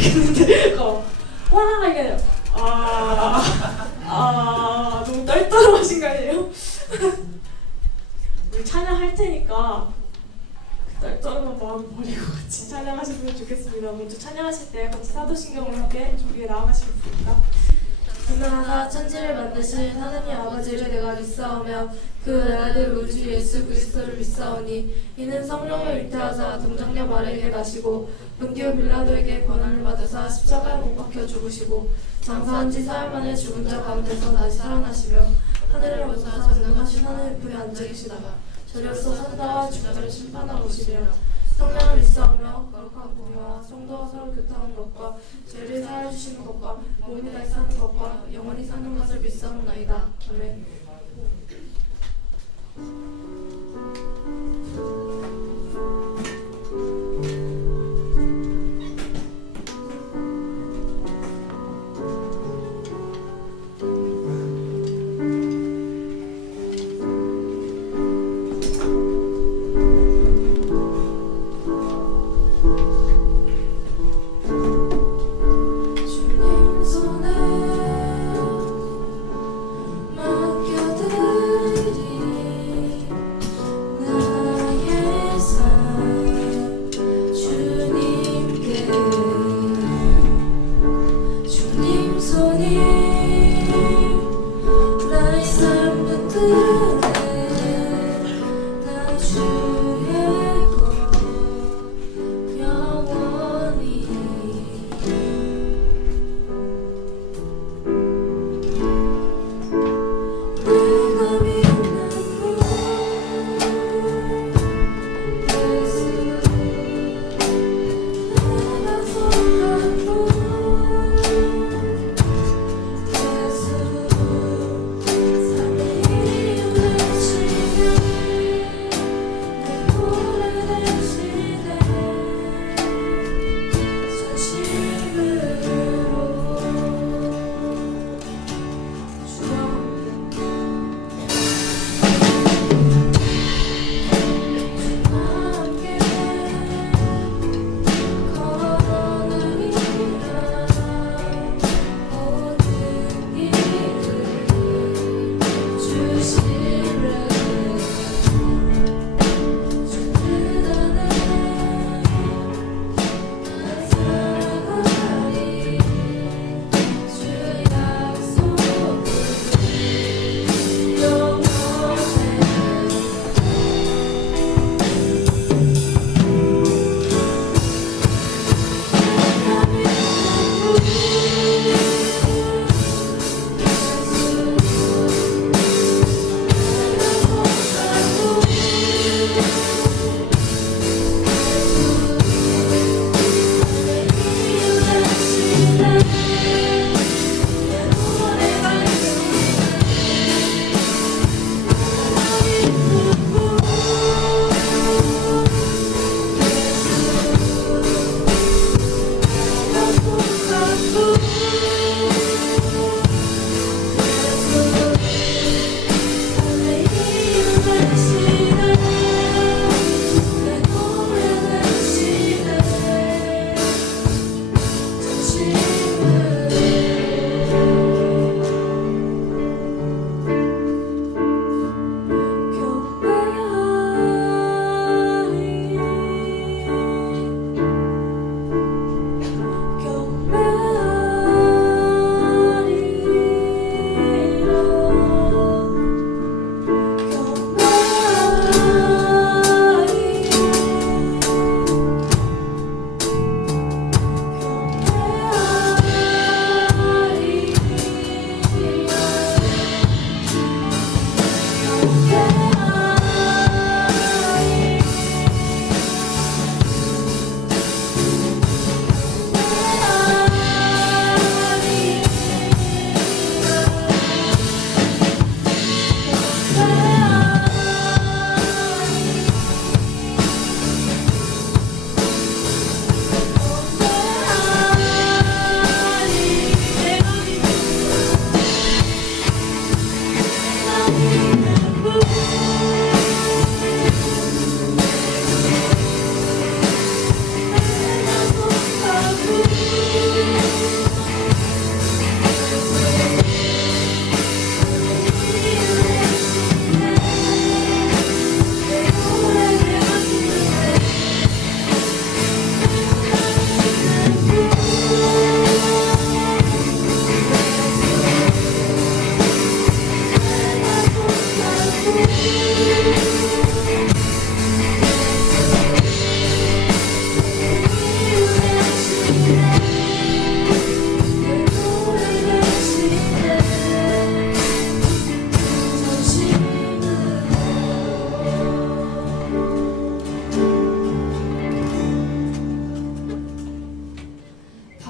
얘기했는데 와 이게 너무 떨떠름하신 거 아니에요? 우리 찬양할 테니까 그 떨떠름한 마음 버리고 같이 찬양하셨으면 좋겠습니다. 먼저 찬양하실 때 같이 사도신경을 함께 준비해 나아가시겠습니까? 분명하사 천지를 만드신 하나님 아버지를 내가 믿사오며 그 아들 우주 예수 그리스도를 믿사오니 이는 성령을 잉태하사 동정녀 마리아에게 나시고 본디오 빌라도에게 권한을 받으사 십자가에 못 박혀 죽으시고 장사한 지 사흘 만에 죽은 자 가운데서 다시 살아나시며 하늘을 오사 전능하신 하늘 위에 앉아 계시다가 저리로서 산자와 죽자를 심판하러 오시리라. 성령을 믿사오며 거룩한 공유와 성도와 서로 교통하는 것과 죄를 사하여 주시는 것과 몸이 다시 사는 것과 영원히 사는 것을 믿사옵나이다. 아멘.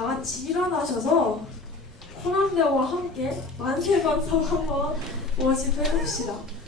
다 같이 일어나셔서 코남대와 함께 만세관성 한번 모집해봅시다. 나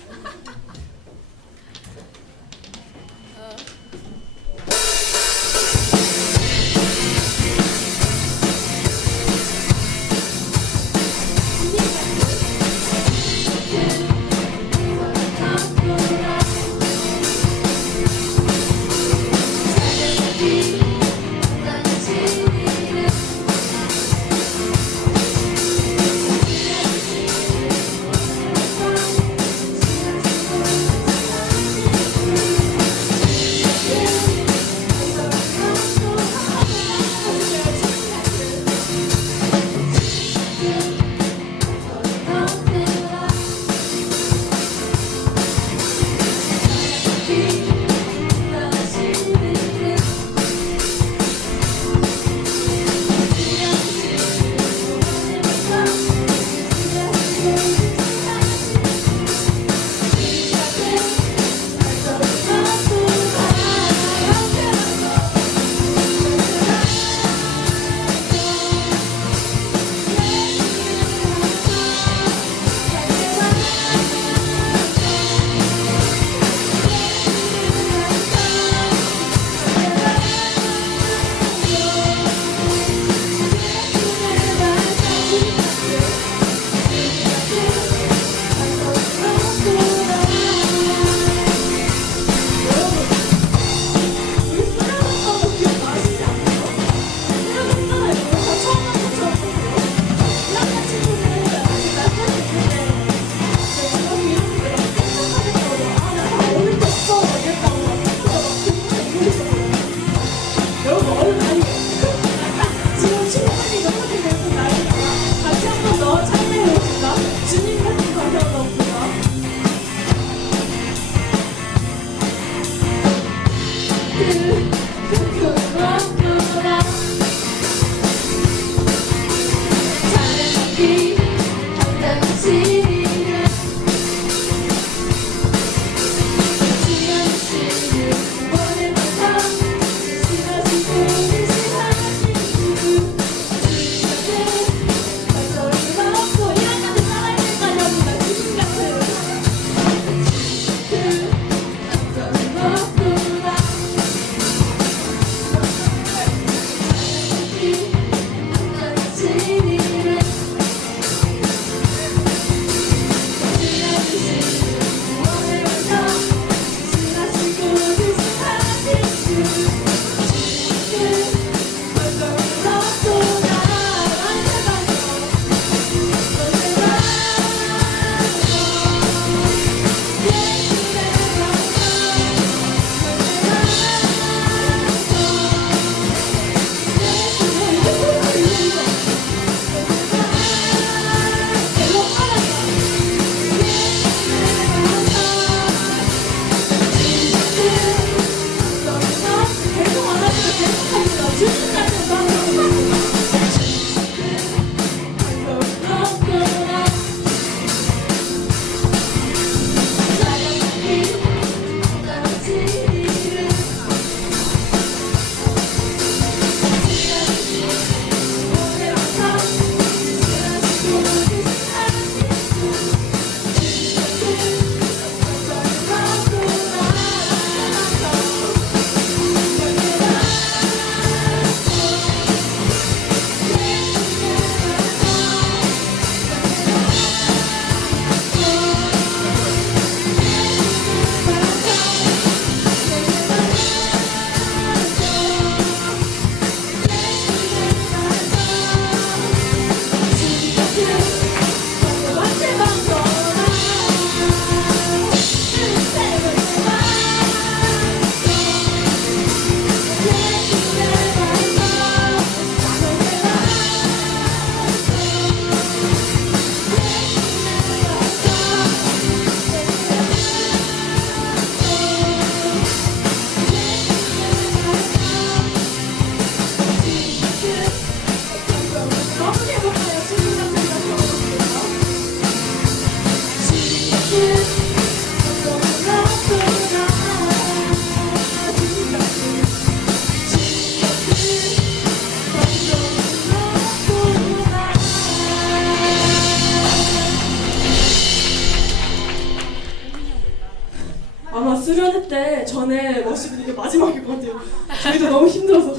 아마 수련회 때 전에 러시분 이게 마지막일 것 같아요. 저희도 너무 힘들어서.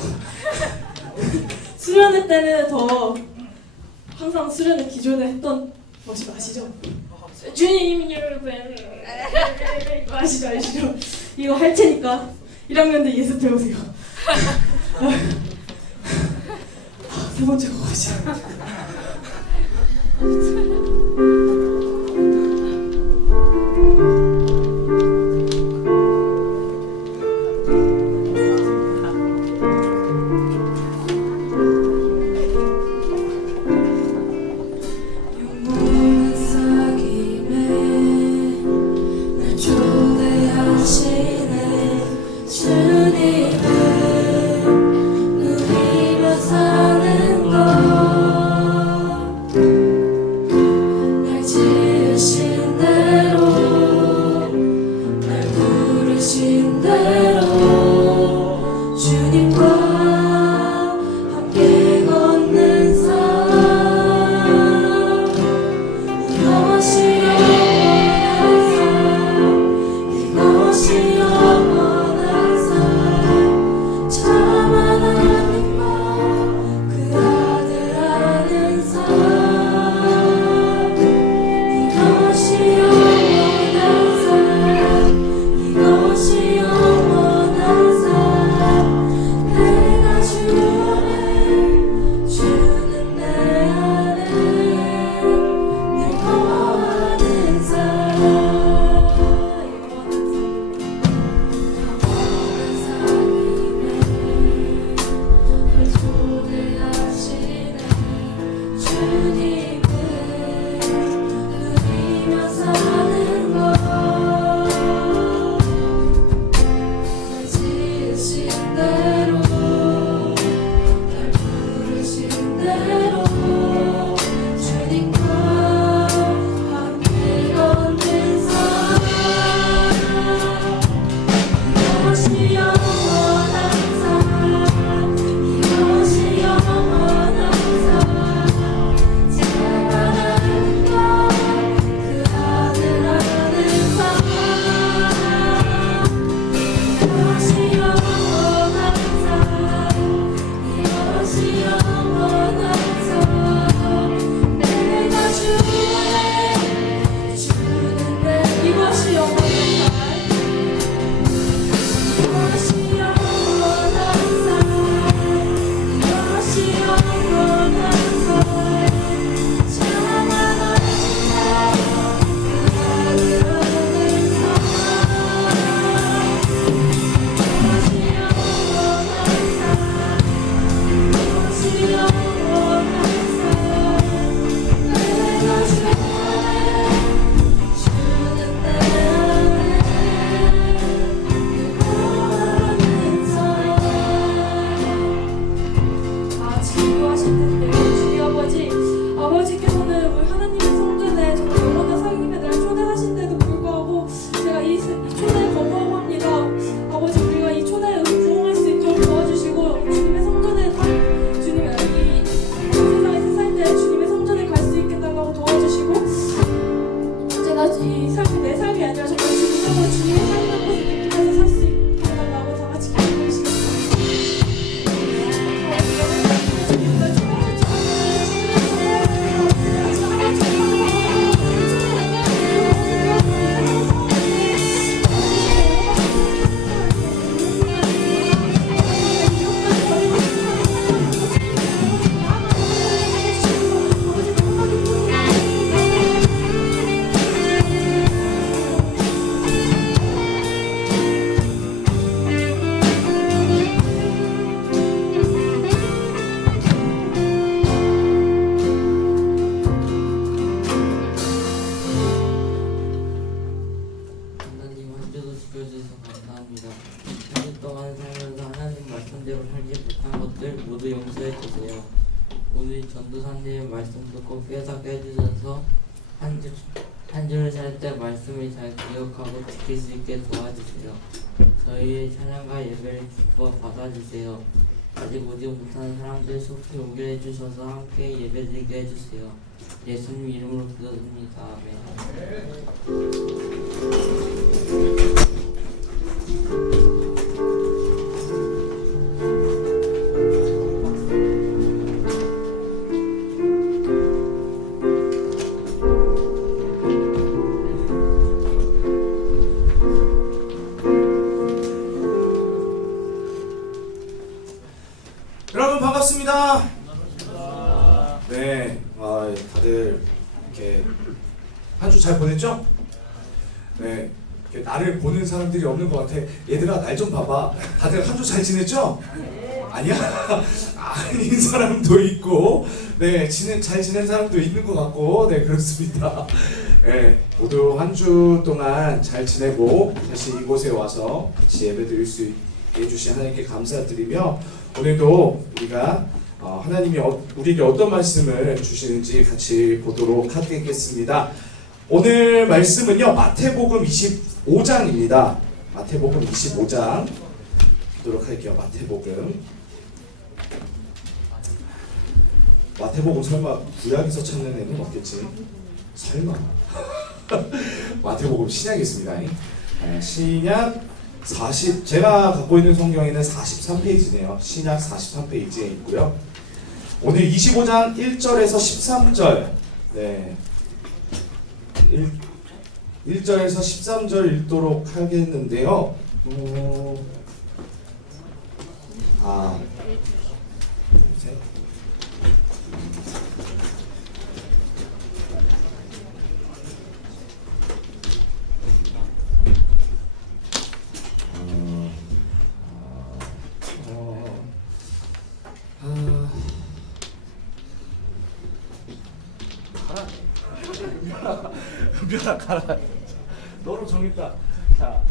수련회 때는 더 항상 수련회 기존에 했던 러시분 아시죠? 주님 여러분 이거 아시죠? 이거 할 테니까 1학년들 예습 배우세요. 세 번째 거 가자. 영원한 사귐에 날 초대하시네 주님을 누리며 사는 것 날 지으신 대로 날 부르신 대로 주님과 함께 걷는 삶 이것이 영원한 삶 참 하나님과 그 아들 아는 삶 이것이 영원한 삶 이것이 영원한 삶 내가 주 안에 주는 내 안에 늘 거하는 삶 영원한 삶임에 날 초대하시네 주님을 누리며 사는 것 날 지으신 대로 날 부르신 대로 주님과 함께 걷는 삶 이것이 영원한 삶 이것이 영원한 삶 참 하나님과 그 아들 아는 삶 이것이 영원한 삶 이것이 영원한 삶 내가 주 안에 주는 내 이것이 영원한 삶 이것이 영원한 삶 이것이 영원한 삶 참 하나님과 그 아들 아는 삶 이것이 영원한 삶 이것이 영원한 삶 내가 주 안에 주는 내 안에 늘 거하는 삶 기도하실 텐데 주님 아버지께서는 우리 하나님의 성전에 정말 영원한 삶임에 날 초대하신데도 불구하고 제가 이 초대에 거부하고 합니다. 아버지 우리가 이 초대에 부응할 수 있도록 도와주시고 주님의 성전에 주님의 이 세상에 살 때 주님의 성전에 갈 수 있게 달라고 도와주시고 언제나 이 삶이 내 삶이 아니라 정말 주님으로 주님의 삶이라는 것을 느끼면서 살 수 있게 달라고 다 같이 기도해주시겠습니다. 하나님 한 주도 지켜주셔서 감사합니다. 한 주 동안 살면서 하나님 말씀대로 살지 못한 것들 모두 용서해 주세요. 오늘 전도사님의 말씀도 꼭 깨닫게 해주셔서 한 주를 살 때 말씀을 잘 기억하고 지킬 수 있게 도와주세요. 저희의 찬양과 예배를 기뻐 받아주세요. 아직 오지 못하는 사람들 속히 오게 해주셔서 함께 예배드리게 해주세요. 예수님 이름으로 기도드립니다. 아멘. 다들 이렇게 한 주 잘 보냈죠? 네. 이렇게 나를 보는 사람들이 없는 것 같아. 얘들아 날 좀 봐봐. 다들 한 주 잘 지냈죠? 아니야? 아닌 사람도 있고, 네, 잘 지낸 사람도 있는 것 같고, 네, 그렇습니다. 네, 모두 한 주 동안 잘 지내고 다시 이곳에 와서 같이 예배드릴 수 있게 해주신 하나님께 감사드리며, 오늘도 우리가 하나님이 우리에게 어떤 말씀을 주시는지 같이 보도록 하겠습니다. 오늘 말씀은요, 마태복음 25장입니다. 마태복음 25장 보도록 할게요. 마태복음 설마 구약에서 찾는 애는 없겠지? 설마. 마태복음 신약에 있습니다. 신약 40, 제가 갖고 있는 성경에는 43페이지네요. 신약 43페이지에 있고요. 오늘 25장 1절에서 13절, 네, 1절에서 13절 읽도록 하겠는데요. 은별아 가라. 너로 정했다. 자,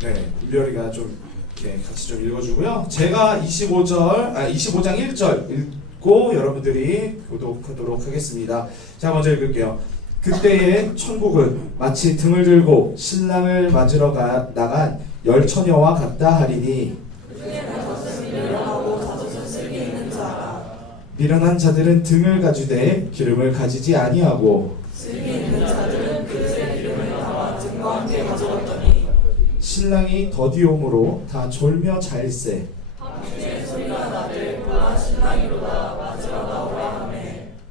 네, 은별이가 좀 이렇게 같이 좀 읽어주고요. 제가 25장 1절 읽고 여러분들이 교독하도록 하겠습니다. 자, 먼저 읽을게요. 그때의 천국은 마치 등을 들고 신랑을 맞으러 나간 열 처녀와 같다 하리니, 미련한 자들은 등을 가지되 기름을 가지지 아니하고, 신랑이 더디옴으로 다 졸며 잘세.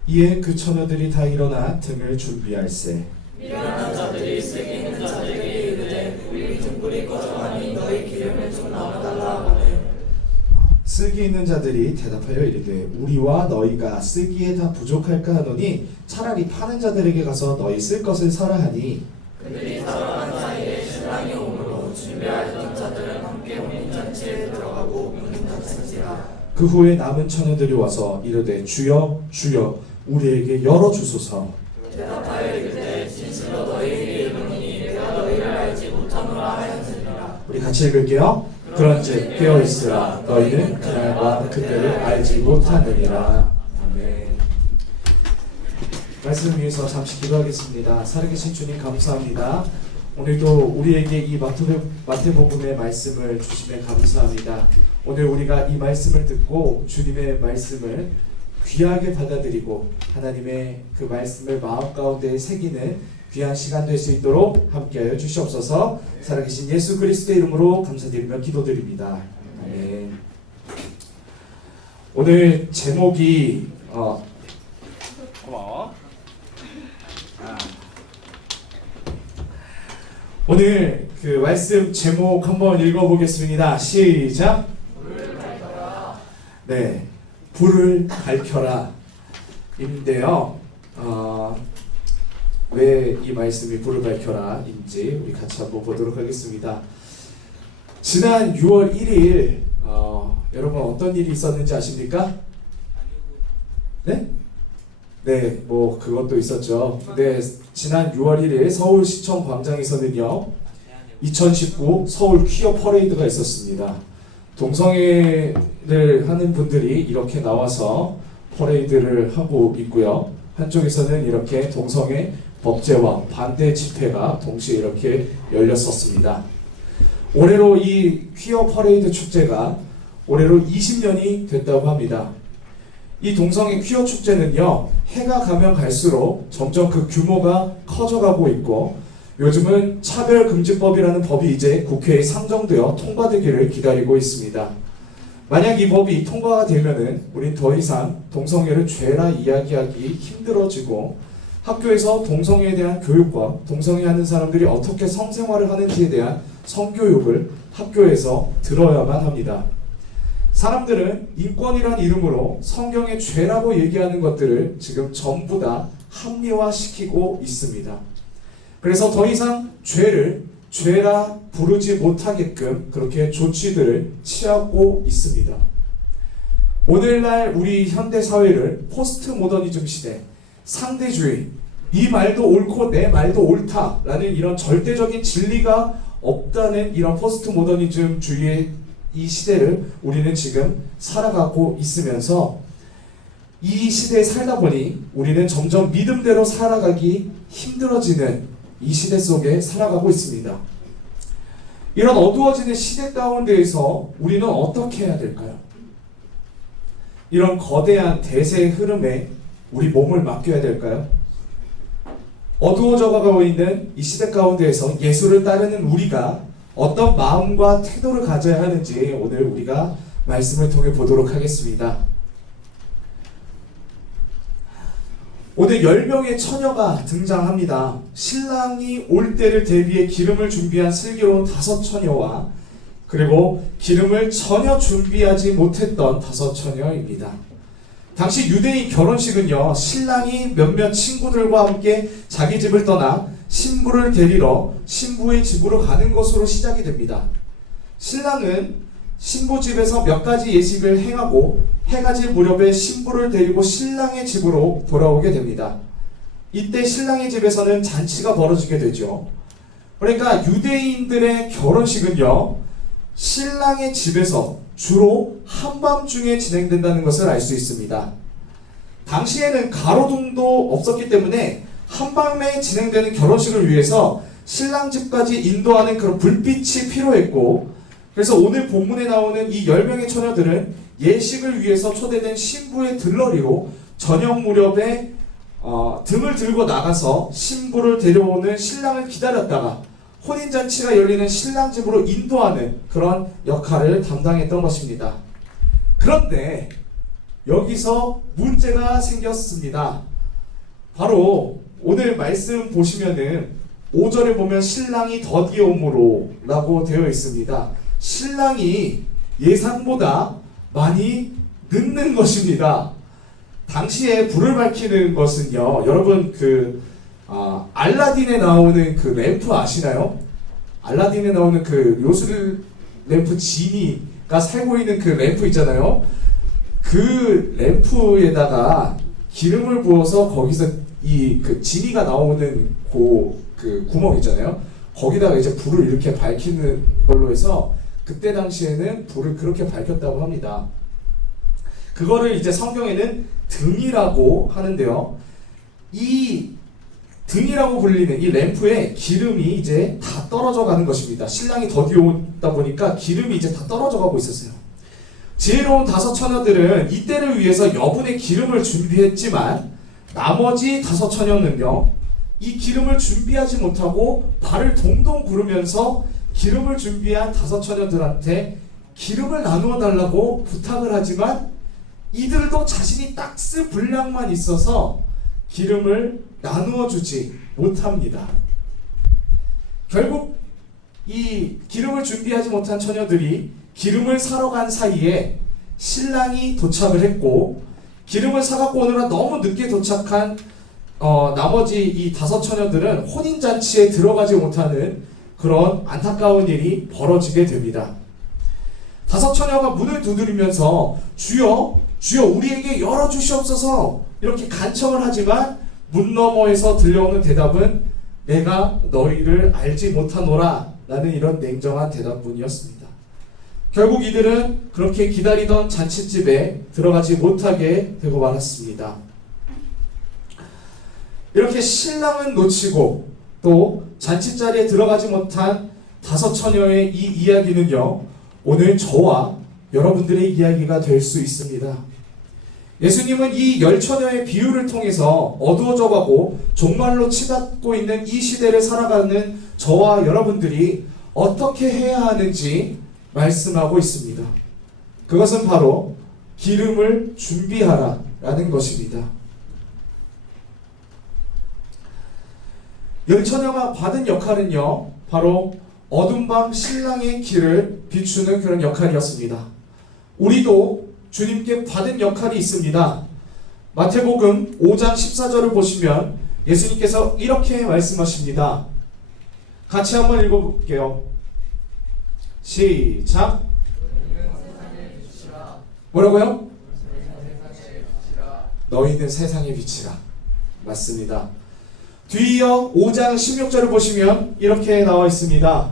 이에 그 처녀들이 다 일어나 등을 준비할세. 미련한 자들이 쓰기 있는 자들에게 이르되 우리 등불이 꺼져가니 너희 기름을 좀 나눠달라 하매, 쓸기 있는 자들이 대답하여 이르되 우리와 너희가 쓰기에 다 부족할까 하노니 차라리 파는 자들에게 가서 너희 쓸 것을 사라 하니, 그들이 살아간 사이에 신랑이 오므로 준비하였던 자들은 함께 혼인잔치에 들어가고 혼인잔치지라. 그 후에 남은 처녀들이 와서 이르되 주여 주여 우리에게 열어주소서. 대답하여 이르되 진실로 너희에게 이르노니 내가 너희를 알지 못하노라 하였으니라. 우리 같이 읽을게요. 그런즉 깨어있으라. 너희는 그날과 그때를 알지 못하느니라. 아멘. 말씀을 위해서 잠시 기도하겠습니다. 살아계신 주님 감사합니다. 오늘도 우리에게 이 마태복음의 말씀을 주심에 감사합니다. 오늘 우리가 이 말씀을 듣고 주님의 말씀을 귀하게 받아들이고 하나님의 그 말씀을 마음 가운데 새기는 귀한 시간 될 수 있도록 함께하여 주시옵소서. 살아계신 예수 그리스도의 이름으로 감사드리며 기도드립니다. 아멘. 오늘 제목이 고마워. 오늘 그 말씀 제목 한번 읽어보겠습니다. 시작. 불을 밝혀라. 네, 불을 밝혀라 인데요. 왜 이 말씀이 불을 밝혀라 인지 우리 같이 한번 보도록 하겠습니다. 지난 6월 1일 여러분 어떤 일이 있었는지 아십니까? 네? 네, 뭐 그것도 있었죠. 네, 지난 6월 1일 서울시청 광장에서는요 2019 서울 퀴어 퍼레이드가 있었습니다. 동성애를 하는 분들이 이렇게 나와서 퍼레이드를 하고 있고요. 한쪽에서는 이렇게 동성애 법제화 반대 집회가 동시에 이렇게 열렸었습니다. 올해로 이 퀴어 퍼레이드 축제가 올해로 20년이 됐다고 합니다. 이 동성애 퀴어 축제는요 해가 가면 갈수록 점점 그 규모가 커져가고 있고, 요즘은 차별금지법이라는 법이 이제 국회에 상정되어 통과되기를 기다리고 있습니다. 만약 이 법이 통과가 되면은 우린 더 이상 동성애를 죄라 이야기하기 힘들어지고, 학교에서 동성애에 대한 교육과 동성애하는 사람들이 어떻게 성생활을 하는지에 대한 성교육을 학교에서 들어야만 합니다. 사람들은 인권이란 이름으로 성경의 죄라고 얘기하는 것들을 지금 전부 다 합리화시키고 있습니다. 그래서 더 이상 죄를 죄라 부르지 못하게끔 그렇게 조치들을 취하고 있습니다. 오늘날 우리 현대 사회를 포스트 모더니즘 시대, 상대주의, 네 말도 옳고 내 말도 옳다라는 이런 절대적인 진리가 없다는 이런 포스트 모더니즘주의의 이 시대를 우리는 지금 살아가고 있으면서 이 시대에 살다 보니 우리는 점점 믿음대로 살아가기 힘들어지는 이 시대 속에 살아가고 있습니다. 이런 어두워지는 시대 가운데에서 우리는 어떻게 해야 될까요? 이런 거대한 대세의 흐름에 우리 몸을 맡겨야 될까요? 어두워져 가고 있는 이 시대 가운데에서 예수를 따르는 우리가 어떤 마음과 태도를 가져야 하는지 오늘 우리가 말씀을 통해 보도록 하겠습니다. 오늘 10명의 처녀가 등장합니다. 신랑이 올 때를 대비해 기름을 준비한 슬기로운 5처녀와 그리고 기름을 전혀 준비하지 못했던 5처녀입니다. 당시 유대인 결혼식은요, 신랑이 몇몇 친구들과 함께 자기 집을 떠나 신부를 데리러 신부의 집으로 가는 것으로 시작이 됩니다. 신랑은 신부 집에서 몇 가지 예식을 행하고 해가 질 무렵에 신부를 데리고 신랑의 집으로 돌아오게 됩니다. 이때 신랑의 집에서는 잔치가 벌어지게 되죠. 그러니까 유대인들의 결혼식은요, 신랑의 집에서 주로 한밤중에 진행된다는 것을 알 수 있습니다. 당시에는 가로등도 없었기 때문에 한밤에 진행되는 결혼식을 위해서 신랑 집까지 인도하는 그런 불빛이 필요했고, 그래서 오늘 본문에 나오는 이 10명의 처녀들은 예식을 위해서 초대된 신부의 들러리로 저녁 무렵에 등을 들고 나가서 신부를 데려오는 신랑을 기다렸다가 혼인잔치가 열리는 신랑 집으로 인도하는 그런 역할을 담당했던 것입니다. 그런데 여기서 문제가 생겼습니다. 바로 오늘 말씀 보시면은 5절에 보면 신랑이 더디옴으로 라고 되어 있습니다. 신랑이 예상보다 많이 늦는 것입니다. 당시에 불을 밝히는 것은요, 여러분 알라딘에 나오는 그 램프 아시나요? 알라딘에 나오는 그 요술 램프 지니가 살고 있는 그 램프 있잖아요. 그 램프에다가 기름을 부어서 거기서 그 지니가 나오는 그 구멍 있잖아요. 거기다가 이제 불을 이렇게 밝히는 걸로 해서 그때 당시에는 불을 그렇게 밝혔다고 합니다. 그거를 이제 성경에는 등이라고 하는데요. 이 등이라고 불리는 이 램프에 기름이 이제 다 떨어져 가는 것입니다. 신랑이 더디오다 보니까 기름이 이제 다 떨어져 가고 있었어요. 지혜로운 5처녀들은 이때를 위해서 여분의 기름을 준비했지만 나머지 5처녀는요, 이 기름을 준비하지 못하고 발을 동동 구르면서 기름을 준비한 5처녀들한테 기름을 나누어 달라고 부탁을 하지만 이들도 자신이 딱 쓸 분량만 있어서 기름을 나누어 주지 못합니다. 결국 이 기름을 준비하지 못한 처녀들이 기름을 사러 간 사이에 신랑이 도착을 했고, 기름을 사갖고 오느라 너무 늦게 도착한 나머지 이 5처녀들은 혼인잔치에 들어가지 못하는 그런 안타까운 일이 벌어지게 됩니다. 5처녀가 문을 두드리면서 주여, 주여 우리에게 열어주시옵소서 이렇게 간청을 하지만 문 너머에서 들려오는 대답은 내가 너희를 알지 못하노라 라는 이런 냉정한 대답뿐이었습니다. 결국 이들은 그렇게 기다리던 잔치집에 들어가지 못하게 되고 말았습니다. 이렇게 신랑은 놓치고 또 잔치자리에 들어가지 못한 5처녀의 이 이야기는요, 오늘 저와 여러분들의 이야기가 될 수 있습니다. 예수님은 이 10처녀의 비유를 통해서 어두워져 가고 종말로 치닫고 있는 이 시대를 살아가는 저와 여러분들이 어떻게 해야 하는지 말씀하고 있습니다. 그것은 바로 기름을 준비하라 라는 것입니다. 10처녀가 받은 역할은요, 바로 어둠 밤 신랑의 길을 비추는 그런 역할이었습니다. 우리도 주님께 받은 역할이 있습니다. 마태복음 5장 14절을 보시면 예수님께서 이렇게 말씀하십니다. 같이 한번 읽어볼게요. 시작. 뭐라고요? 너희는 세상의 빛이라. 맞습니다. 뒤이어 5장 16절을 보시면 이렇게 나와 있습니다.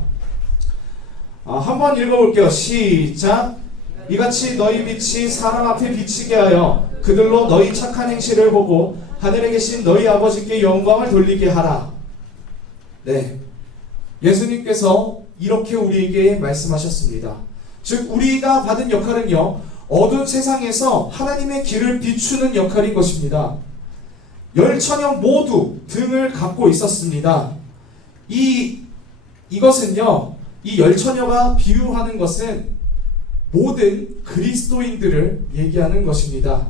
한번 읽어볼게요. 시작. 이같이 너희 빛이 사람 앞에 비치게 하여 그들로 너희 착한 행실을 보고 하늘에 계신 너희 아버지께 영광을 돌리게 하라. 네, 예수님께서 이렇게 우리에게 말씀하셨습니다. 즉 우리가 받은 역할은요, 어두운 세상에서 하나님의 길을 비추는 역할인 것입니다. 열 처녀 모두 등을 갖고 있었습니다. 이것은요, 이 열 처녀가 비유하는 것은 모든 그리스도인들을 얘기하는 것입니다.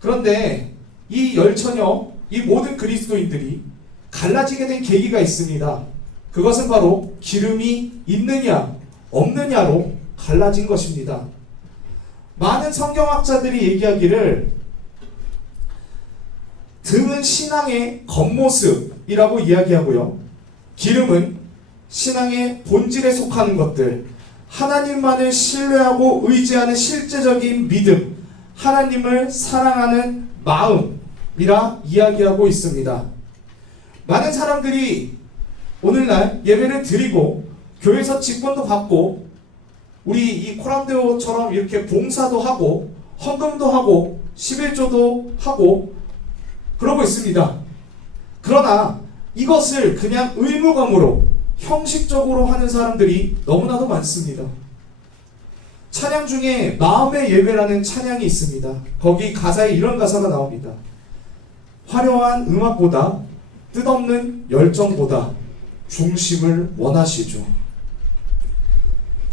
그런데 이 열 처녀, 이 모든 그리스도인들이 갈라지게 된 계기가 있습니다. 그것은 바로 기름이 있느냐 없느냐로 갈라진 것입니다. 많은 성경학자들이 얘기하기를 등은 신앙의 겉모습이라고 이야기하고요, 기름은 신앙의 본질에 속하는 것들, 하나님만을 신뢰하고 의지하는 실제적인 믿음, 하나님을 사랑하는 마음이라 이야기하고 있습니다. 많은 사람들이 오늘날 예배를 드리고 교회에서 직분도 받고 우리 이 코람데오처럼 이렇게 봉사도 하고 헌금도 하고 11조도 하고 그러고 있습니다. 그러나 이것을 그냥 의무감으로 형식적으로 하는 사람들이 너무나도 많습니다. 찬양 중에 마음의 예배라는 찬양이 있습니다. 거기 가사에 이런 가사가 나옵니다. 화려한 음악보다 뜻없는 열정보다 중심을 원하시죠.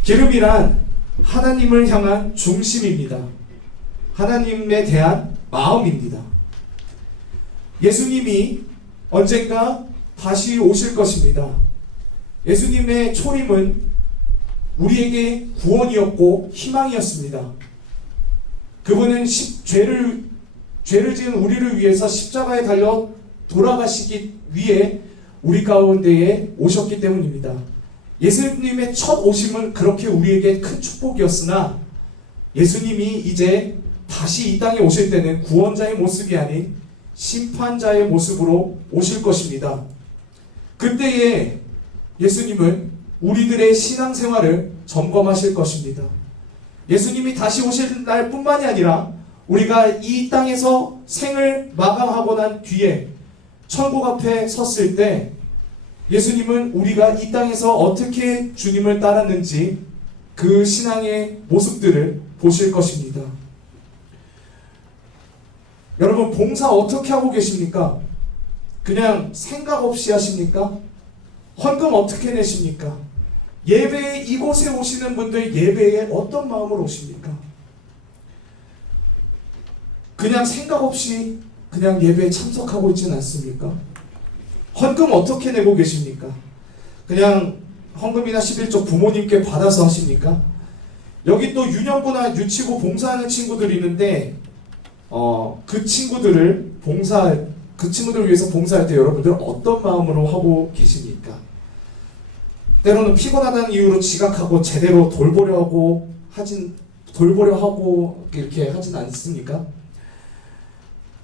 기름이란 하나님을 향한 중심입니다. 하나님에 대한 마음입니다. 예수님이 언젠가 다시 오실 것입니다. 예수님의 초림은 우리에게 구원이었고 희망이었습니다. 그분은 죄를 지은 우리를 위해서 십자가에 달려 돌아가시기 위해 우리 가운데에 오셨기 때문입니다. 예수님의 첫 오심은 그렇게 우리에게 큰 축복이었으나 예수님이 이제 다시 이 땅에 오실 때는 구원자의 모습이 아닌 심판자의 모습으로 오실 것입니다. 그때에 예수님은 우리들의 신앙생활을 점검하실 것입니다. 예수님이 다시 오실 날뿐만이 아니라 우리가 이 땅에서 생을 마감하고 난 뒤에 천국 앞에 섰을 때 예수님은 우리가 이 땅에서 어떻게 주님을 따랐는지 그 신앙의 모습들을 보실 것입니다. 여러분, 봉사 어떻게 하고 계십니까? 그냥 생각 없이 하십니까? 헌금 어떻게 내십니까? 예배에 이곳에 오시는 분들 예배에 어떤 마음으로 오십니까? 그냥 생각 없이 그냥 예배에 참석하고 있지는 않습니까? 헌금 어떻게 내고 계십니까? 그냥 헌금이나 11조 부모님께 받아서 하십니까? 여기 또 유년부나 유치부 봉사하는 친구들이 있는데 그 친구들을 위해서 봉사할 때 여러분들 어떤 마음으로 하고 계십니까? 때로는 피곤하다는 이유로 지각하고 제대로 돌보려 하고 이렇게 하진 않습니까?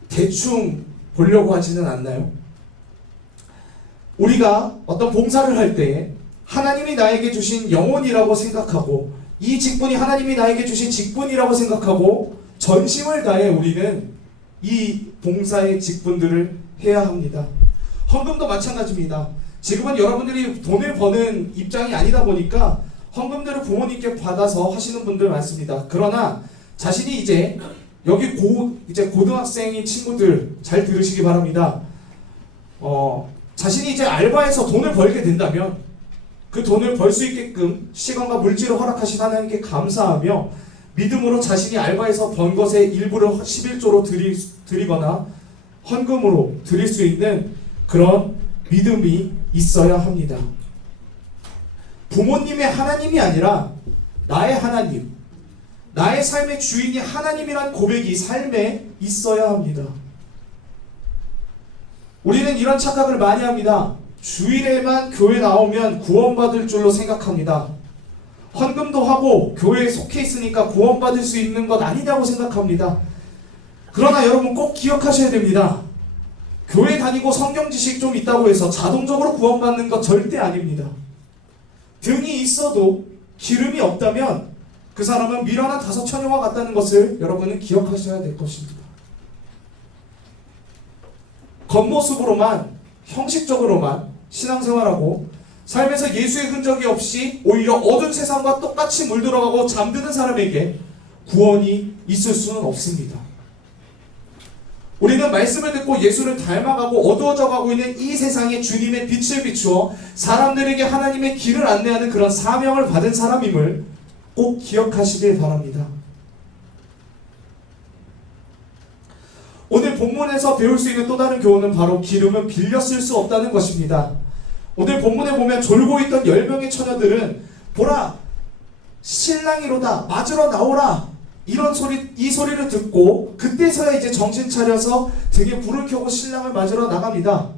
대충 보려고 하지는 않나요? 우리가 어떤 봉사를 할 때 하나님이 나에게 주신 영혼이라고 생각하고 이 직분이 하나님이 나에게 주신 직분이라고 생각하고 전심을 다해 우리는 이 봉사의 직분들을 해야 합니다. 헌금도 마찬가지입니다. 지금은 여러분들이 돈을 버는 입장이 아니다 보니까 헌금들을 부모님께 받아서 하시는 분들 많습니다. 그러나 자신이 이제 여기 이제 고등학생인 친구들 잘 들으시기 바랍니다. 자신이 이제 알바해서 돈을 벌게 된다면 그 돈을 벌 수 있게끔 시간과 물질을 허락하신 하나님께 감사하며 믿음으로 자신이 알바해서 번 것의 일부를 11조로 드리거나 헌금으로 드릴 수 있는 그런 믿음이 있어야 합니다. 부모님의 하나님이 아니라 나의 하나님, 나의 삶의 주인이 하나님이란 고백이 삶에 있어야 합니다. 우리는 이런 착각을 많이 합니다. 주일에만 교회 나오면 구원받을 줄로 생각합니다. 헌금도 하고 교회에 속해 있으니까 구원받을 수 있는 것 아니냐고 생각합니다. 그러나 여러분 꼭 기억하셔야 됩니다. 교회 다니고 성경 지식 좀 있다고 해서 자동적으로 구원받는 것 절대 아닙니다. 등이 있어도 기름이 없다면 그 사람은 미련한 다섯 처녀와 같다는 것을 여러분은 기억하셔야 될 것입니다. 겉모습으로만, 형식적으로만 신앙생활하고 삶에서 예수의 흔적이 없이 오히려 어두운 세상과 똑같이 물들어가고 잠드는 사람에게 구원이 있을 수는 없습니다. 우리는 말씀을 듣고 예수를 닮아가고 어두워져 가고 있는 이 세상에 주님의 빛을 비추어 사람들에게 하나님의 길을 안내하는 그런 사명을 받은 사람임을 꼭 기억하시길 바랍니다. 오늘 본문에서 배울 수 있는 또 다른 교훈은 바로 기름은 빌려 쓸 수 없다는 것입니다. 오늘 본문에 보면 졸고 있던 10명의 처녀들은 보라 신랑이로다 맞으러 나오라 이 소리를 듣고 그때서야 이제 정신 차려서 등에 불을 켜고 신랑을 맞으러 나갑니다.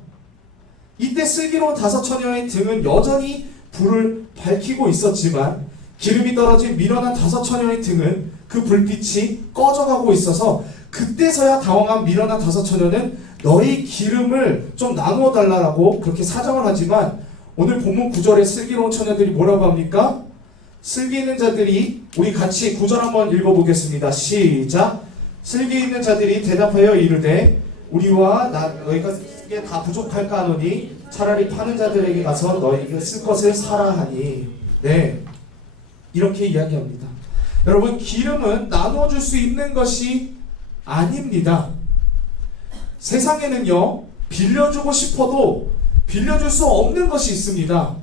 이때 슬기로운 다섯 처녀의 등은 여전히 불을 밝히고 있었지만 기름이 떨어진 미련한 다섯 처녀의 등은 그 불빛이 꺼져가고 있어서 그때서야 당황한 미련한 다섯 처녀는 너희 기름을 좀 나누어 달라고 그렇게 사정을 하지만 오늘 본문 9절에 슬기로운 처녀들이 뭐라고 합니까? 슬기 있는 자들이 우리 같이 9절 한번 읽어보겠습니다. 시작. 슬기 있는 자들이 대답하여 이르되 우리와 너희가 다 부족할까 하노니 차라리 파는 자들에게 가서 너희에게 쓸 것을 사라 하니. 네, 이렇게 이야기합니다. 여러분 기름은 나누어 줄 수 있는 것이 아닙니다. 세상에는요 빌려주고 싶어도 빌려줄 수 없는 것이 있습니다.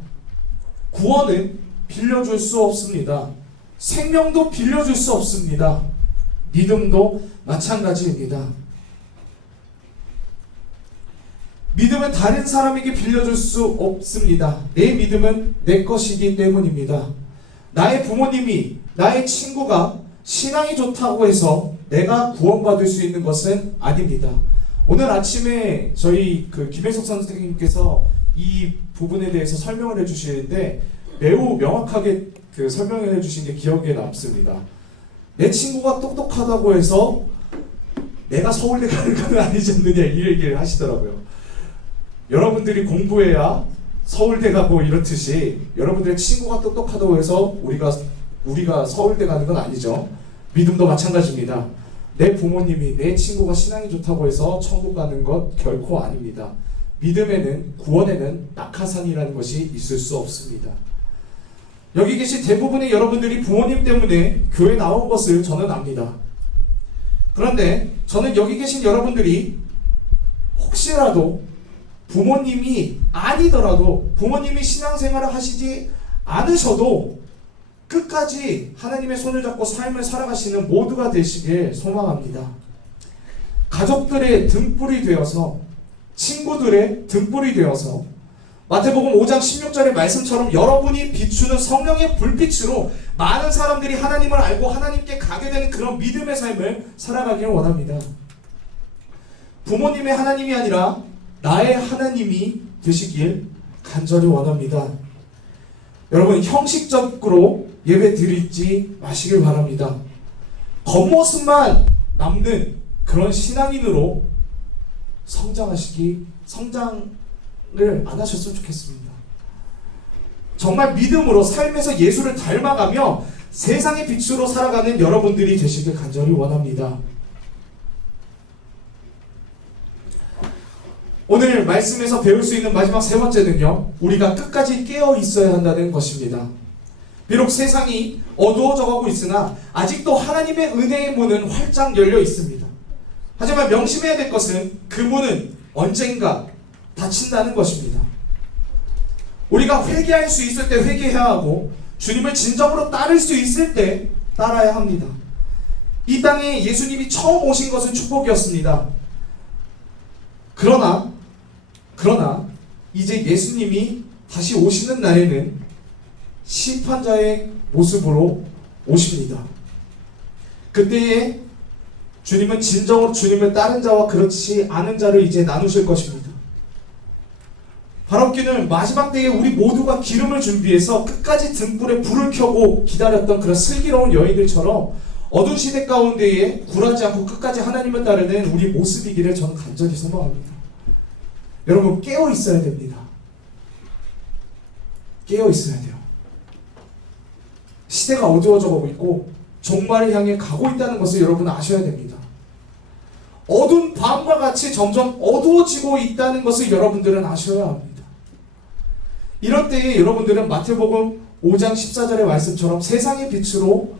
구원은 빌려줄 수 없습니다. 생명도 빌려줄 수 없습니다. 믿음도 마찬가지입니다. 믿음은 다른 사람에게 빌려줄 수 없습니다. 내 믿음은 내 것이기 때문입니다. 나의 부모님이, 나의 친구가 신앙이 좋다고 해서 내가 구원받을 수 있는 것은 아닙니다. 오늘 아침에 저희 김혜석 선생님께서 이 부분에 대해서 설명을 해주시는데 매우 명확하게 설명을 해주신 게 기억에 남습니다. 내 친구가 똑똑하다고 해서 내가 서울대 가는 건 아니지 않느냐 이 얘기를 하시더라고요. 여러분들이 공부해야 서울대 가고 이렇듯이 여러분들의 친구가 똑똑하다고 해서 우리가 서울대 가는 건 아니죠. 믿음도 마찬가지입니다. 내 부모님이 내 친구가 신앙이 좋다고 해서 천국 가는 것 결코 아닙니다. 믿음에는 구원에는 낙하산이라는 것이 있을 수 없습니다. 여기 계신 대부분의 여러분들이 부모님 때문에 교회 나온 것을 저는 압니다. 그런데 저는 여기 계신 여러분들이 혹시라도 부모님이 아니더라도 부모님이 신앙생활을 하시지 않으셔도 끝까지 하나님의 손을 잡고 삶을 살아가시는 모두가 되시길 소망합니다. 가족들의 등불이 되어서 친구들의 등불이 되어서 마태복음 5장 16절의 말씀처럼 여러분이 비추는 성령의 불빛으로 많은 사람들이 하나님을 알고 하나님께 가게 되는 그런 믿음의 삶을 살아가기를 원합니다. 부모님의 하나님이 아니라 나의 하나님이 되시길 간절히 원합니다. 여러분 형식적으로 예배 드리지 마시길 바랍니다. 겉모습만 남는 그런 신앙인으로 성장을 안 하셨으면 좋겠습니다. 정말 믿음으로 삶에서 예수를 닮아가며 세상의 빛으로 살아가는 여러분들이 되시길 간절히 원합니다. 오늘 말씀에서 배울 수 있는 마지막 세 번째는요, 우리가 끝까지 깨어 있어야 한다는 것입니다. 비록 세상이 어두워져 가고 있으나 아직도 하나님의 은혜의 문은 활짝 열려 있습니다. 하지만 명심해야 될 것은 그 문은 언젠가 닫힌다는 것입니다. 우리가 회개할 수 있을 때 회개해야 하고 주님을 진정으로 따를 수 있을 때 따라야 합니다. 이 땅에 예수님이 처음 오신 것은 축복이었습니다. 그러나 이제 예수님이 다시 오시는 날에는 심판자의 모습으로 오십니다. 그때에 주님은 진정으로 주님을 따른 자와 그렇지 않은 자를 이제 나누실 것입니다. 바라옵기는 마지막 때에 우리 모두가 기름을 준비해서 끝까지 등불에 불을 켜고 기다렸던 그런 슬기로운 여인들처럼 어두운 시대 가운데에 굴하지 않고 끝까지 하나님을 따르는 우리 모습이기를 저는 간절히 소망합니다. 여러분 깨어 있어야 됩니다. 깨어 있어야 돼요. 시대가 어두워져 가고 있고 종말을 향해 가고 있다는 것을 여러분 아셔야 됩니다. 어두운 밤과 같이 점점 어두워지고 있다는 것을 여러분들은 아셔야 합니다. 이럴 때에 여러분들은 마태복음 5장 14절의 말씀처럼 세상의 빛으로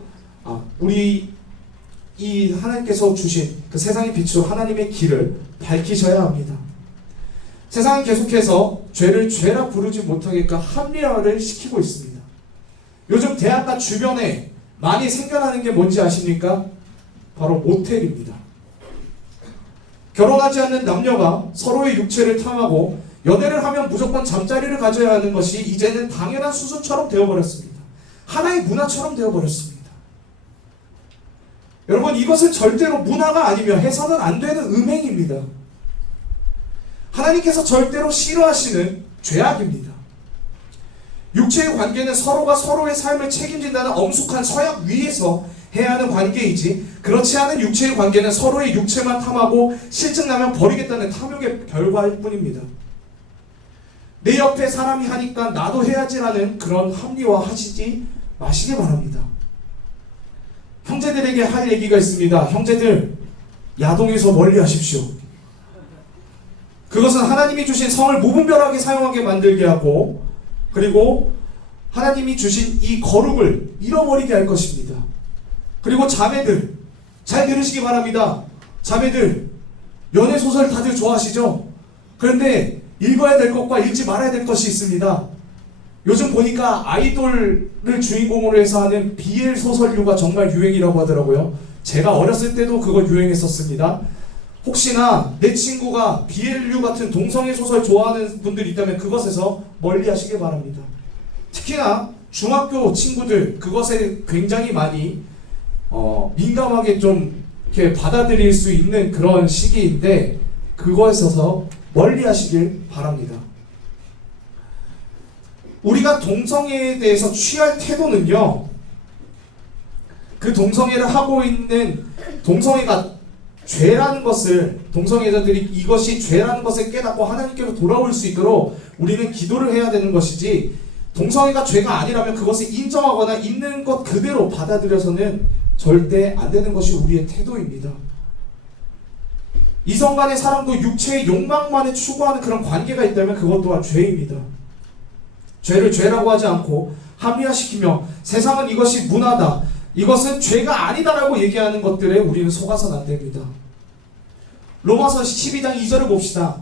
우리 이 하나님께서 주신 그 세상의 빛으로 하나님의 길을 밝히셔야 합니다. 세상은 계속해서 죄를 죄라 부르지 못하게끔 합리화를 시키고 있습니다. 요즘 대학가 주변에 많이 생겨나는 게 뭔지 아십니까? 바로 모텔입니다. 결혼하지 않는 남녀가 서로의 육체를 탐하고 연애를 하면 무조건 잠자리를 가져야 하는 것이 이제는 당연한 수준처럼 되어버렸습니다. 하나의 문화처럼 되어버렸습니다. 여러분 이것은 절대로 문화가 아니며 해서는 안 되는 음행입니다. 하나님께서 절대로 싫어하시는 죄악입니다. 육체의 관계는 서로가 서로의 삶을 책임진다는 엄숙한 서약 위에서 해야 하는 관계이지 그렇지 않은 육체의 관계는 서로의 육체만 탐하고 실증나면 버리겠다는 탐욕의 결과일 뿐입니다. 내 옆에 사람이 하니까 나도 해야지라는 그런 합리화 하시지 마시기 바랍니다. 형제들에게 할 얘기가 있습니다. 형제들 야동에서 멀리 하십시오. 그것은 하나님이 주신 성을 무분별하게 사용하게 만들게 하고 그리고 하나님이 주신 이 거룩을 잃어버리게 할 것입니다. 그리고 자매들 잘 들으시기 바랍니다. 자매들 연애소설 다들 좋아하시죠? 그런데 읽어야 될 것과 읽지 말아야 될 것이 있습니다. 요즘 보니까 아이돌을 주인공으로 해서 하는 BL 소설류가 정말 유행이라고 하더라고요. 제가 어렸을 때도 그거 유행했었습니다. 혹시나 내 친구가 BL류 같은 동성애 소설 좋아하는 분들이 있다면 그것에서 멀리 하시길 바랍니다. 특히나 중학교 친구들 그것에 굉장히 많이 민감하게 좀 이렇게 받아들일 수 있는 그런 시기인데 그것에서 멀리 하시길 바랍니다. 우리가 동성애에 대해서 취할 태도는요, 그 동성애를 하고 있는 동성애가 죄라는 것을 동성애자들이 이것이 죄라는 것을 깨닫고 하나님께로 돌아올 수 있도록 우리는 기도를 해야 되는 것이지 동성애가 죄가 아니라면 그것을 인정하거나 있는 것 그대로 받아들여서는 절대 안 되는 것이 우리의 태도입니다. 이성 간의 사랑도 육체의 욕망만을 추구하는 그런 관계가 있다면 그것 또한 죄입니다. 죄를 죄라고 하지 않고 합리화시키며 세상은 이것이 문화다, 이것은 죄가 아니다라고 얘기하는 것들에 우리는 속아서는 안 됩니다. 로마서 12장 2절을 봅시다.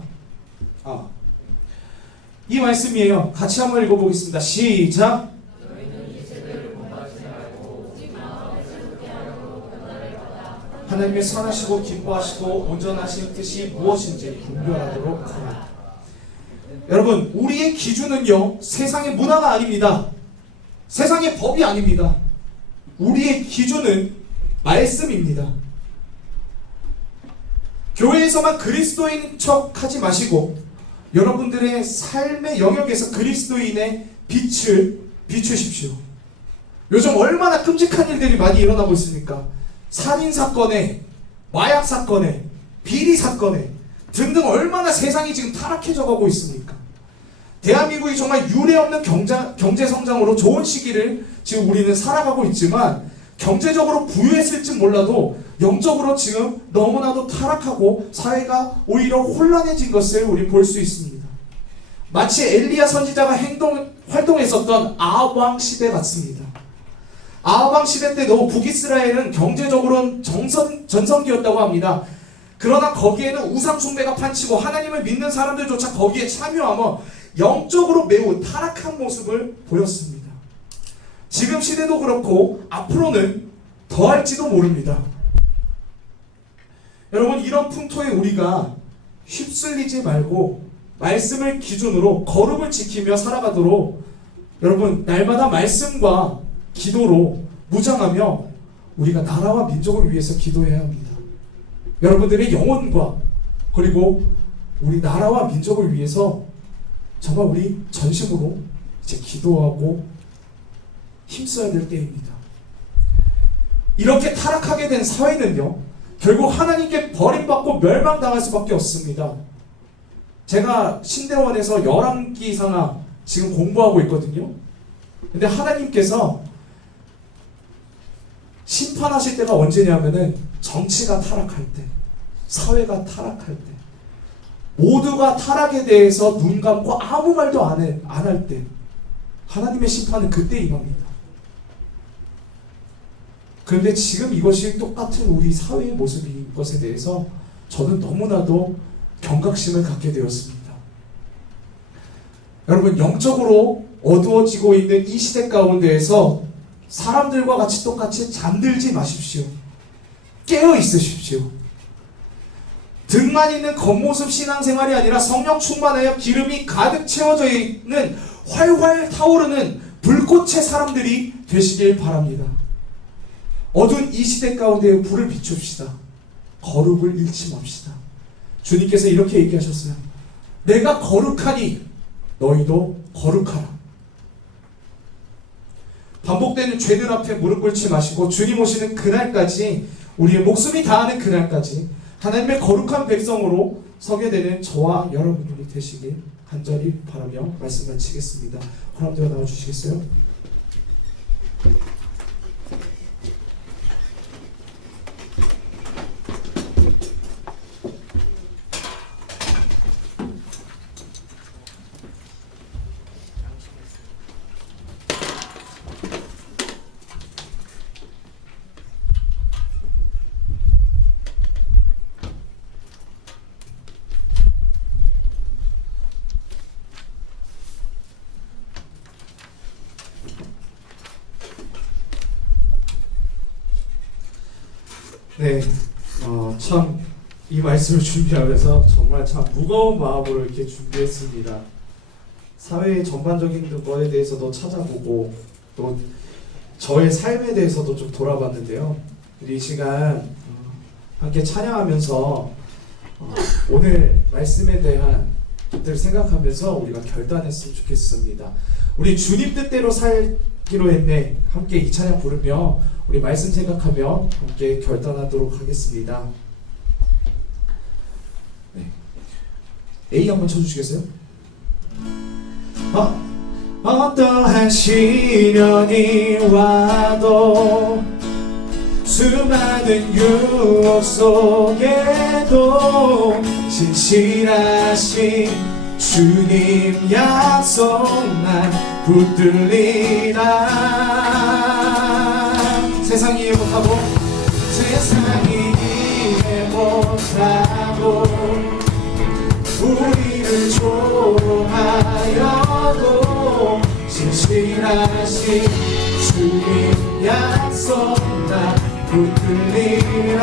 이 말씀이에요. 같이 한번 읽어보겠습니다. 시작. 하나님의 선하시고 기뻐하시고 온전하신 뜻이 무엇인지 분별하도록 하라. 여러분 우리의 기준은요 세상의 문화가 아닙니다. 세상의 법이 아닙니다. 우리의 기준은 말씀입니다. 교회에서만 그리스도인 척 하지 마시고 여러분들의 삶의 영역에서 그리스도인의 빛을 비추십시오. 요즘 얼마나 끔찍한 일들이 많이 일어나고 있습니까? 살인사건에, 마약사건에, 비리사건에 등등 얼마나 세상이 지금 타락해져 가고 있습니까? 대한민국이 정말 유례없는 경제성장으로 좋은 시기를 지금 우리는 살아가고 있지만 경제적으로 부유했을지 몰라도 영적으로 지금 너무나도 타락하고 사회가 오히려 혼란해진 것을 우리 볼 수 있습니다. 마치 엘리야 선지자가 활동했었던 아합 시대 같습니다. 아합 시대 때도 북이스라엘은 경제적으로는 전성기였다고 합니다. 그러나 거기에는 우상 숭배가 판치고 하나님을 믿는 사람들조차 거기에 참여하며 영적으로 매우 타락한 모습을 보였습니다. 지금 시대도 그렇고 앞으로는 더할지도 모릅니다. 여러분 이런 풍토에 우리가 휩쓸리지 말고 말씀을 기준으로 거룩을 지키며 살아가도록 여러분 날마다 말씀과 기도로 무장하며 우리가 나라와 민족을 위해서 기도해야 합니다. 여러분들의 영혼과 그리고 우리 나라와 민족을 위해서 정말 우리 전심으로 이제 기도하고 힘써야 될 때입니다. 이렇게 타락하게 된 사회는요, 결국 하나님께 버림받고 멸망당할 수밖에 없습니다. 제가 신대원에서 열왕기상하 지금 공부하고 있거든요. 근데 하나님께서 심판하실 때가 언제냐면은 정치가 타락할 때, 사회가 타락할 때, 모두가 타락에 대해서 눈 감고 아무 말도 안 할 때, 하나님의 심판은 그때 임합니다. 그런데 지금 이것이 똑같은 우리 사회의 모습인 것에 대해서 저는 너무나도 경각심을 갖게 되었습니다. 여러분, 영적으로 어두워지고 있는 이 시대 가운데에서 사람들과 같이 똑같이 잠들지 마십시오. 깨어 있으십시오. 등만 있는 겉모습 신앙생활이 아니라 성령 충만하여 기름이 가득 채워져 있는 활활 타오르는 불꽃의 사람들이 되시길 바랍니다. 어두운 이 시대 가운데 불을 비춥시다. 거룩을 잃지 맙시다. 주님께서 이렇게 얘기하셨어요. 내가 거룩하니 너희도 거룩하라. 반복되는 죄들 앞에 무릎 꿇지 마시고 주님 오시는 그날까지, 우리의 목숨이 다하는 그날까지 하나님의 거룩한 백성으로 서게 되는 저와 여러분들이 되시길 간절히 바라며 말씀 마치겠습니다. 허락되어 나와주시겠어요? 네, 참 이 말씀을 준비하면서 정말 참 무거운 마음으로 이렇게 준비했습니다. 사회의 전반적인 거에 대해서도 찾아보고 또 저의 삶에 대해서도 좀 돌아봤는데요. 이 시간 함께 찬양하면서 오늘 말씀에 대한 것들을 생각하면서 우리가 결단했으면 좋겠습니다. 우리 주님 뜻대로 살기로 했네. 함께 이 찬양 부르며 우리 말씀 생각하며 함께 결단하도록 하겠습니다. 네. A 한번 쳐주시겠어요? 어떠한 시련이 와도 수많은 유혹 속에도 진실하신 주님 약속 난 붙들리라. 세상이 이해 못하고 우리를 조롱하여도 진실하신 주님 약속 나 붙들리라.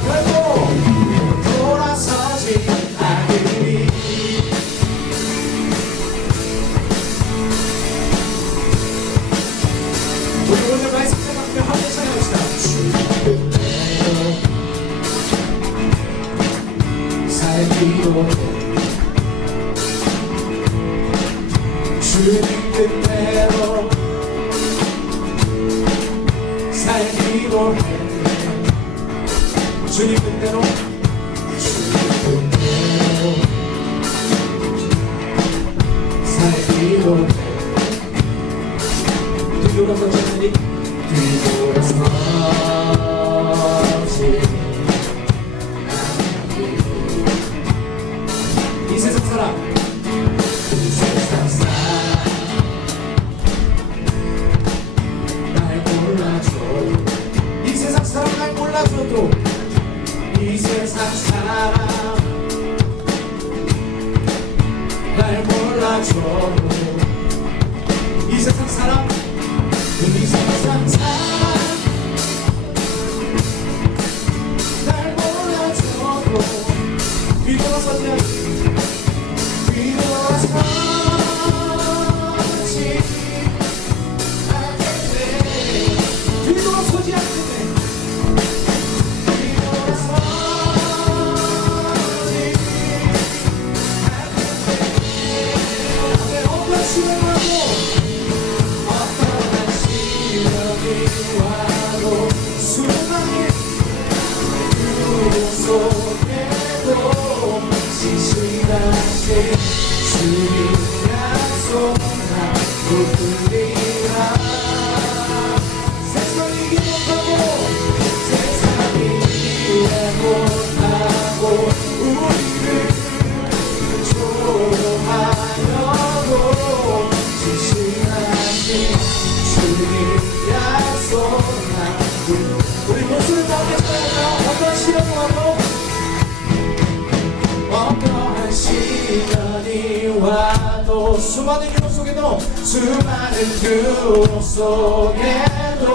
결국 돌아서지 않으리. 우리 오늘 말씀 생각하며 함께 찬양합시다. 살기로 주님 뜻대로 살기로 해. 주님 뜻대로 살기로 해. 뒤돌아서 천천히 뒤돌아서지 이 세상 사람, 이 세상 사람 날 몰라줘. 이 세상 사람 날 몰라줘도 이 세상 사람 날 몰라줘도 이 세상 사람, 이 세상 사람 시련하고 어떠한 시련이 와도 수많은 두려움 속에도 신실하신 주님 약속 나 붙들리라. 세상이 이기 못하고 세상이 이해 못하고 우리를 조롱하여도 진실하신 주님 약속 나 우리 목소리 다음에 찾아가. 어떠한 시련이 와도 어떠한 시련이 와도 수많은 유혹 속에도 수많은 유혹 속에도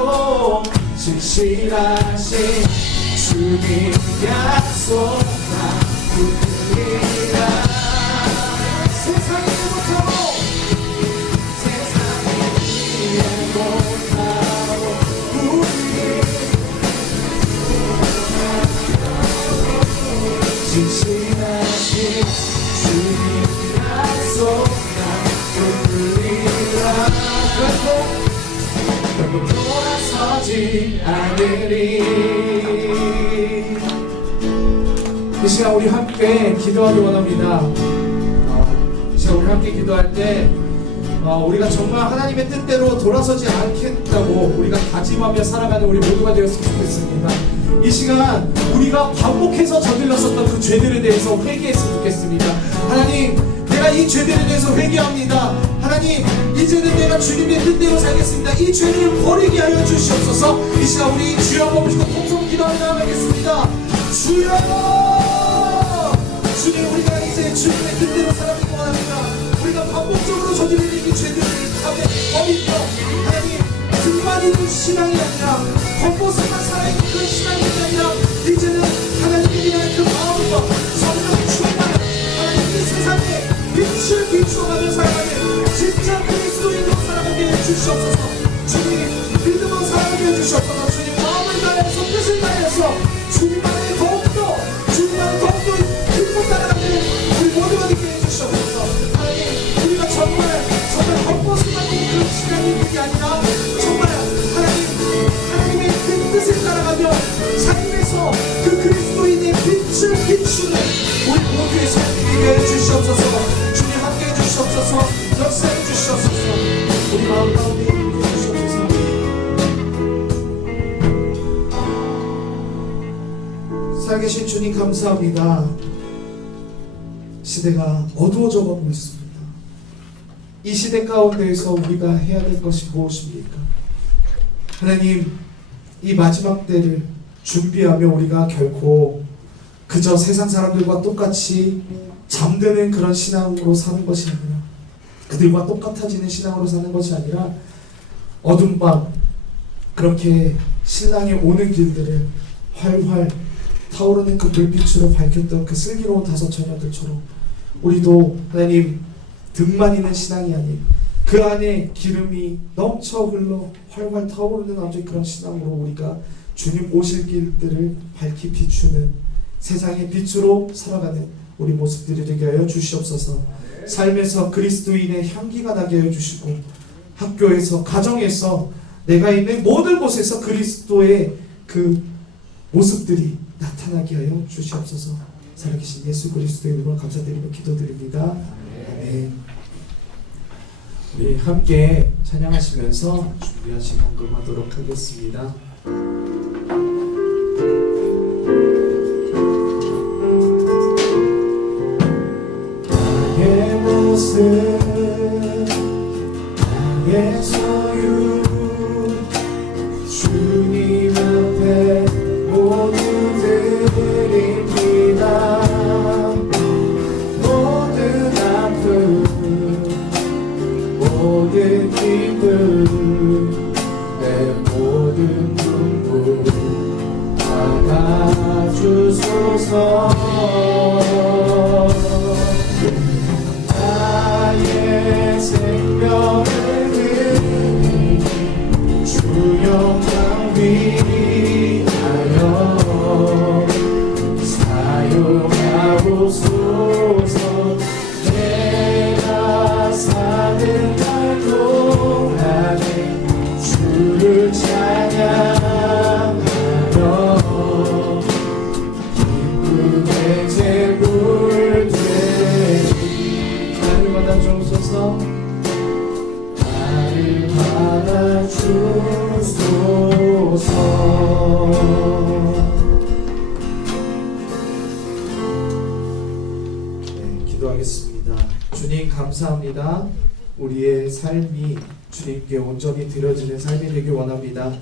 진실하신 주님 약속 나 붙들리라. 세상이 못하고 세상이 이해 못하고 우리를 진실하신 주님 약속 나 붙들리라. 결국 돌아서지 않으리. 이 시간 우리 함께 기도하기 원합니다. 이 시간 우리 함께 기도할 때 우리가 정말 하나님의 뜻대로 돌아서지 않겠다고 우리가 다짐하며 살아가는 우리 모두가 되었으면 좋겠습니다. 이 시간 우리가 반복해서 저질렀었던 그 죄들에 대해서 회개했으면 좋겠습니다. 하나님, 내가 이 죄들에 대해서 회개합니다. 하나님, 이제는 내가 주님의 뜻대로 살겠습니다. 이 죄를 버리게 하여 주시옵소서. 이 시간 우리 주여 한번 보시고 통성 기도하며 나아가겠습니다. 주여! 주님, 우리가 이제 주님의 뜻대로 살아가기 원합니다. 우리가 반복적으로 저지르는 이 죄들을 가운데 버리며 하나님, 등만 있는 신앙이 아니라 겉모습만 살아있는 그 신앙이 아니라 이제는 하나님께 대한 그 마음과 성령의 충만한 하나님 이 세상에 빛을 비추어가며 살아가는 진짜 그리스도인으로 살아가게 해주시옵소서. 주님, 믿음으로 살아가게 해주시옵소서. 주님, 마음을 다해서 뜻을 다해서 주님 안에 더욱더 주님 안에 더욱더 믿고 살아가는 우리 모두가 되게 해주시옵소서. 하나님, 우리가 정말 겉모습만 있는 그 신앙이 있는 게 아니라 정말 하나님의 그 뜻을 따라가며 삶에서 그 그리스도인의 빛을 비추는 우리 모두의 삶이 되게 해주시옵소서. 주님 함께 해주시옵소서. 역사해 주시옵소서. 우리 마음 가운데 임해 주시옵소서. 살아계신 주님 감사합니다. 시대가 어두워져 가고 있습니다. 이 시대 가운데에서 우리가 해야 될 것이 무엇입니까? 하나님, 이 마지막 때를 준비하며 우리가 결코 그저 세상 사람들과 똑같이 잠드는 그런 신앙으로 사는 것이 아니라 그들과 똑같아지는 신앙으로 사는 것이 아니라 어둠 밤 그렇게 신랑이 오는 길들을 활활 타오르는 그 불빛으로 밝혔던 그 슬기로운 다섯 처녀들처럼 우리도 하나님 등만 있는 신앙이 아닌 그 안에 기름이 넘쳐 흘러 활활 타오르는 아주 그런 신앙으로 우리가 주님 오실 길들을 밝히 비추는 세상의 빛으로 살아가는 우리 모습들이 되게 하여 주시옵소서. 삶에서 그리스도인의 향기가 나게 하여 주시고 학교에서 가정에서 내가 있는 모든 곳에서 그리스도의 그 모습들이 나타나게 하여 주시옵소서. 살아계신 예수 그리스도의 이름으로 감사드리며 기도드립니다. 아멘. 우리 함께 찬양하시면서 준비하신 헌금하도록 하겠습니다. 나의 모습, 나의 소유, 주님 앞에 모두 드립니다. 모든 아픔, 모든 기쁨, 내 모든 눈물 받아주소서. 나의 생명을 드리니 주 영광 위하여 사용하옵소서. 내가 살 많은 날 동안에 주를 찬양하며 기쁨의 제물 되리. 나를 받아주옵소서. 나를 받아주소서. 기도하겠습니다. 주님 감사합니다. 우리의 삶이 주님께 온전히 드려지는 삶이 되길 원합니다.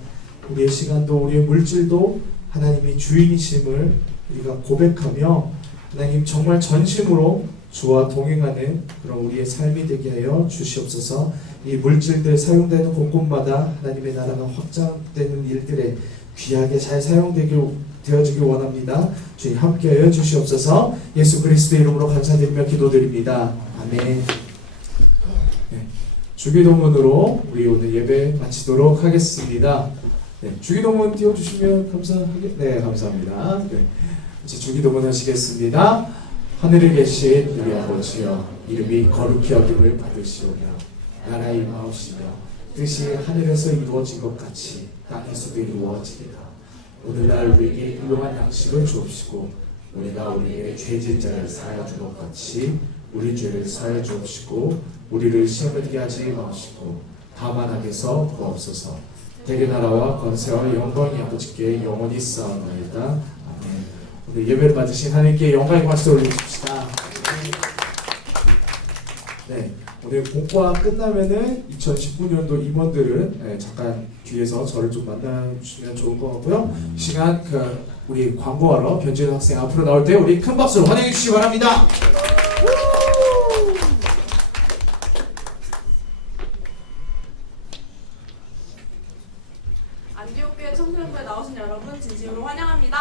우리의 시간도 우리의 물질도 하나님이 주인이심을 우리가 고백하며 하나님 정말 전심으로 주와 동행하는 그런 우리의 삶이 되게 하여 주시옵소서. 이 물질들 사용되는 곳곳마다 하나님의 나라가 확장되는 일들에 귀하게 잘 되어지길 원합니다. 주님 함께하여 주시옵소서. 예수 그리스도의 이름으로 감사드리며 기도드립니다. 아멘. 네, 주기도문으로 우리 오늘 예배 마치도록 하겠습니다. 네, 주기도문 띄워주시면 네, 감사합니다. 네, 이제 주기도문 하시겠습니다. 하늘에 계신 우리 아버지여, 이름이 거룩히 여김을 받으시오며 나라의 임하옵시며 뜻이 하늘에서 이루어진 것 같이 땅에서도 이루어지리라. 오늘날 우리에게 일용할 양식을 주옵시고 우리가 우리에게 죄진 자를 사하여 준 것 같이 우리 죄를 사하여 주옵시고 우리를 시험에 들게 하지 마시고 다만 악에서 구하옵소서. 대개 나라와 권세와 영광이 아버지께 영원히 있사옵나이다. 아멘. 오늘 예배를 받으신 하나님께 영광의 박수 올려주십시다. 네, 오늘 본과 끝나면은 2019년도 임원들은 잠깐 뒤에서 저를 좀 만나주시면 좋을 것 같고요. 이 시간 우리 광고하러 변진 학생 앞으로 나올 때 우리 큰 박수로 환영해 주시기 바랍니다. 안디옥교회 청소년부에 나오신 여러분 진심으로 환영합니다.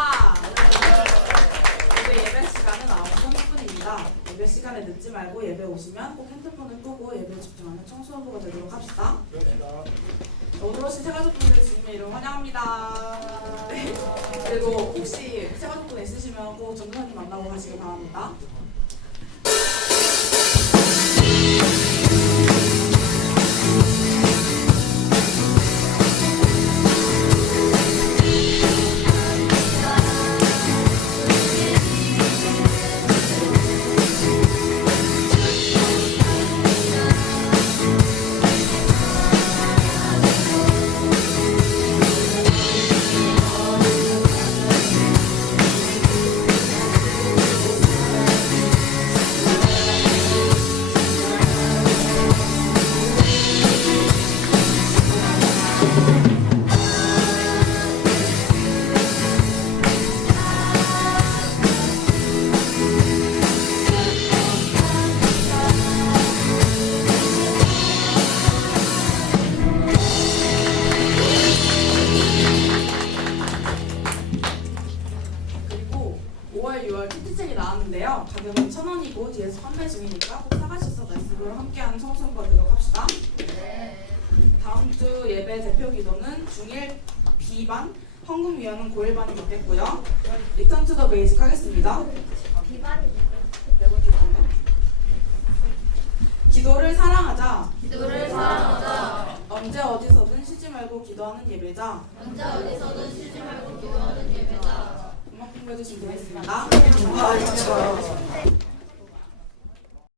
오늘 예배 시간은 9시 30분입니다. 예배 시간에 늦지 말고 예배 오시면 꼭 핸드폰을 끄고 예배에 집중하는 청소년부가 되도록 합시다. 오늘 오신 새가족분들 주님의 이름 환영합니다. 네. 그리고 혹시 새가족분 있으시면 꼭 전도사님 만나고 가시기 바랍니다. 가격은 1,000원이고 뒤에서 판매 중이니까 꼭 사가셔서 말씀으로 함께하는 청소년부가 되도록 합시다. 다음 주 예배 대표 기도는 중1 B반, 헌금위원은 고1반이 받겠고요. 리턴 투 더 베이직 하겠습니다. B반이 네 번째 건가? 기도를 사랑하자. 기도를 사랑하자. 언제 어디서든 쉬지 말고 기도하는 예배자. 언제 어디서든 쉬지 말고 기도하는 예배자. 음악 공부해 주시면 되겠습니다.